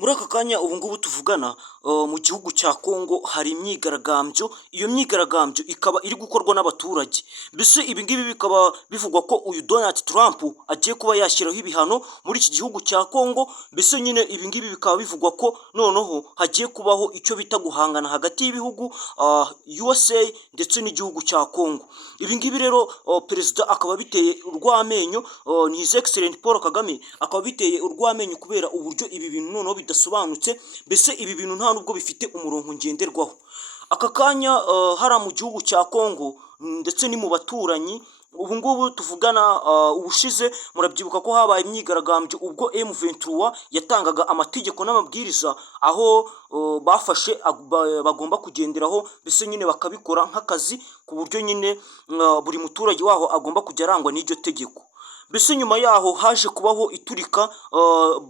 Muri aka kanya ubu ngubu tuvugana mu gihugu cya Congo hari imyigaragambyo, iyo myigaragambyo ikaba iri gukorwa n'abaturage. Mbese ibi ngibi bikaba bivugwa ko uyu Donald Trump agiye kuba yashyiraho ibihano muri iki gihugu cya Congo, mbese nyine ibi ngibi bikaba bivugwa ko noneho hagiye kubaho icyo bita guhangana hagati y'ibihugu USA ndetse n'igihugu cya Congo. Ibi ngibi rero perezida akaba biteye urw'amenyo, ni His Excellent Paul Kagame akaba biteye urw'amenyo kubera uburyo ibi bintu noneho bidasobanutse, mbese ibi bintu nta nubwo bifite umurongo ngenderwaho. Aka kanya hariya mu gihugu cya Congo ndetse ni mu baturanyi, ubu ngubu tuvugana ubushize murabyibuka ko habaye imyigaragambyo ubwo M23 yatangaga amategeko n'amabwiriza aho bafashe bagomba kugenderaho, mbese nyine bakabikora nk'akazi ku buryo nyine buri muturage waho agomba kujya arangwa n'iryo tegeko. Mbese nyuma yaho haje kubaho iturika,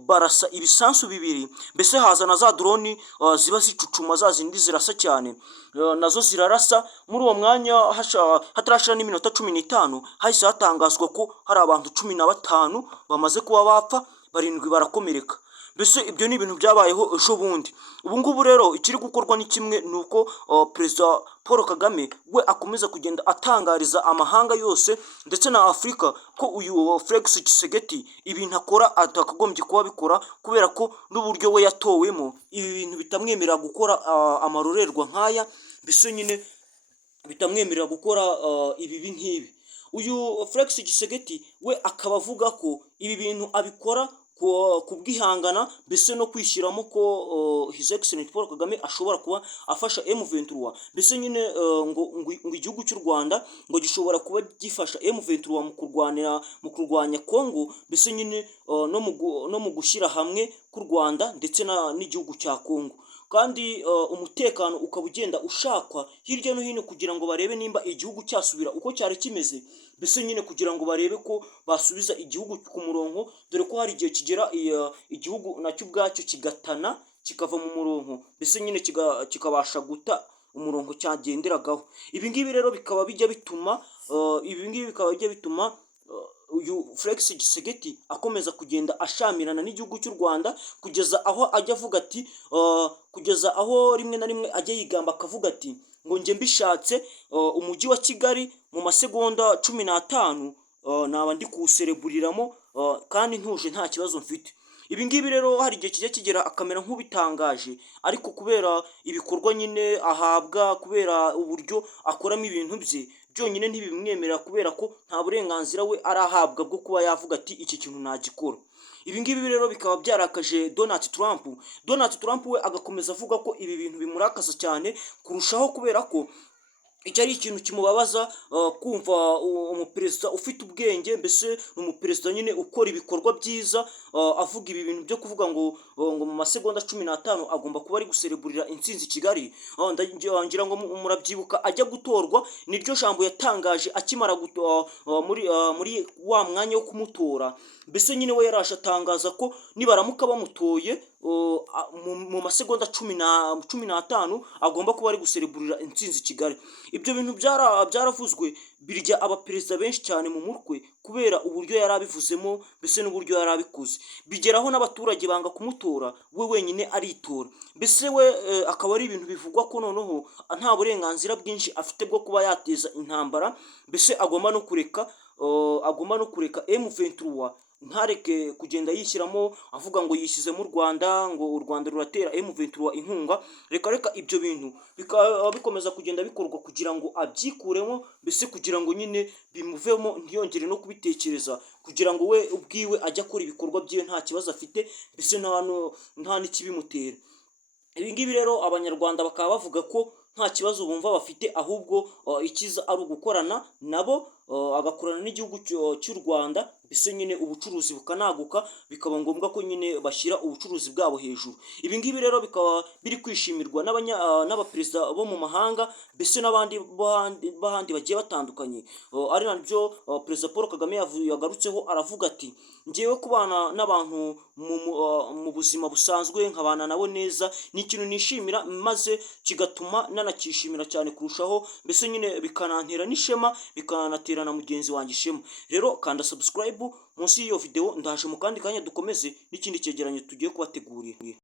barasa ibisansu bibiri, mbese haza na za drone ziba zicucuma za zindi zirasa cyane, nazo zirarasa. Muri uwo mwanya hatarashira n'iminota 15 hahise hatangazwa ko hari abantu 15 bamaze kuba bapfa, 7 barakomereka. Mbese ibyo ni ibintu byabayeho ejo bundi. Ubu ngubu rero ikiri gukorwa ni kimwe, ni uko perezida Paul Kagame we akomeza kugenda atangariza amahanga yose ndetse na Afurika ko uyu Felix Tshisekedi ibintu akora atakagombye kuba bikora, kubera ko n'uburyo we yatowemo ibi bintu bitamwemerera gukora amarorerwa nk'aya, mbese nyine bitamwemerera gukora ibibi nk'ibi. Uyu Felix Tshisekedi we akaba avuga ko ibi bintu abikora kubwihangana, mbese no kwishyiramo ko His Excellent Paul Kagame ashobora kuba afasha M23, mbese nyine ngo igihugu cy'u Rwanda ngo gishobora kuba gifasha M23 mu kurwanya Congo, mbese nyine no mu gushyira hamwe k'u Rwanda ndetse n'igihugu cya Congo. Kandi umutekano ukaba ugenda ushakwa hirya no hino kugira ngo barebe nimba igihugu cyasubira uko cyari kimeze, mbese nyine kugira ngo barebe ko basubiza igihugu ku murongo, dore ko hari igihe kigera igihugu nacyo ubwacyo kigatana kikava mu murongo, mbese nyine kikabasha guta umurongo cyagenderagaho. Ibi ngibi rero bikaba bijya bituma uyu Felix Tshisekedi akomeza kugenda ashamirana n'igihugu cy'u Rwanda, kugeza aho ajya avuga ati kugeza aho rimwe na rimwe ajya yigamba akavuga ati ngo njye mbishatse umujyi wa Kigali mu masegonda 15 naba ndi kuwusereburiramo kandi ntuje nta kibazo mfite. Ibi ngibi rero hari igihe kijya kigera akamera nk'ubitangaje, ariko kubera ibikorwa nyine ahabwa, kubera uburyo akoramo ibintu bye byonyine ntibimwemerera, kubera ko nta burenganzira we arahabwa bwo kuba yavuga ati iki kintu nagikora. Ibi ngibi rero bikaba byarakaje Donald Trump. Donald Trump we agakomeza avuga ko ibi bintu bimurakaza cyane kurushaho, kubera ko icyo ari ikintu kimubabaza kumva umuperezida ufite ubwenge, mbese umuperezida nyine ukora ibikorwa byiza, avuga ibi bintu byo kuvuga ngo mu masegonda 15 agomba kuba ari gusereburira intsinzi Kigali. Ngira ngo murabyibuka ajya gutorwa, niryo jambo yatangaje akimara muri wa mwanya wo kumutora, mbese nyine we yarashe atangaza ko nibaramuka bamutoye mu masegonda 15 agomba kuba ari gusereburira intsinzi Kigali. Ibyo bintu byaravuzwe birya abaperezida benshi cyane mu mutwe, kubera uburyo yari abivuzemo, mbese n'uburyo yari abikoze, bigeraho n'abaturage banga kumutora, we wenyine aritora. Mbese we akaba ari ibintu bivugwa ko noneho nta burenganzira bwinshi afite bwo kuba yateza intambara, mbese agomba no kureka M23 ntareke kugenda yishyiramo avuga ngo yishyize mu Rwanda, ngo u Rwanda ruratera M23 inkunga. Reka ibyo bintu bikaba bikomeza kugenda bikorwa kugira ngo abyikuremo, mbese kugira ngo nyine bimuvemo ntiyongere no kubitekereza, kugira ngo we ubwiwe ajya akora ibikorwa byiwe nta kibazo afite, mbese nta n'ikibimutera. Ibi ngibi rero abanyarwanda bakaba bavuga ko nta kibazo bumva bafite, ahubwo ikiza ari ugukorana nabo, agakorana n'igihugu cy'u Rwanda, mbese nyine ubucuruzi bukanaguka, bikaba ngombwa ko nyine bashyira ubucuruzi bwabo hejuru. Ibi ngibi rero bikaba biri kwishimirwa n'abaperezida bo mu mahanga, mbese n'abandi bahandi bagiye batandukanye, ari nabyo perezida Paul Kagame yagarutseho aravuga ati ngewe kubana n'abantu mu buzima busanzwe nkabana nabo neza ni ikintu nishimira, maze kigatuma nanakishimira cyane kurushaho, mbese nyine bikanantera n'ishema, bikanatera na mugenzi wanjye ishema. Rero kanda subscribe munsi y'iyo video, ndaje mu kandi kanya dukomeze n'ikindi cyegeranyo tugiye kubategurira.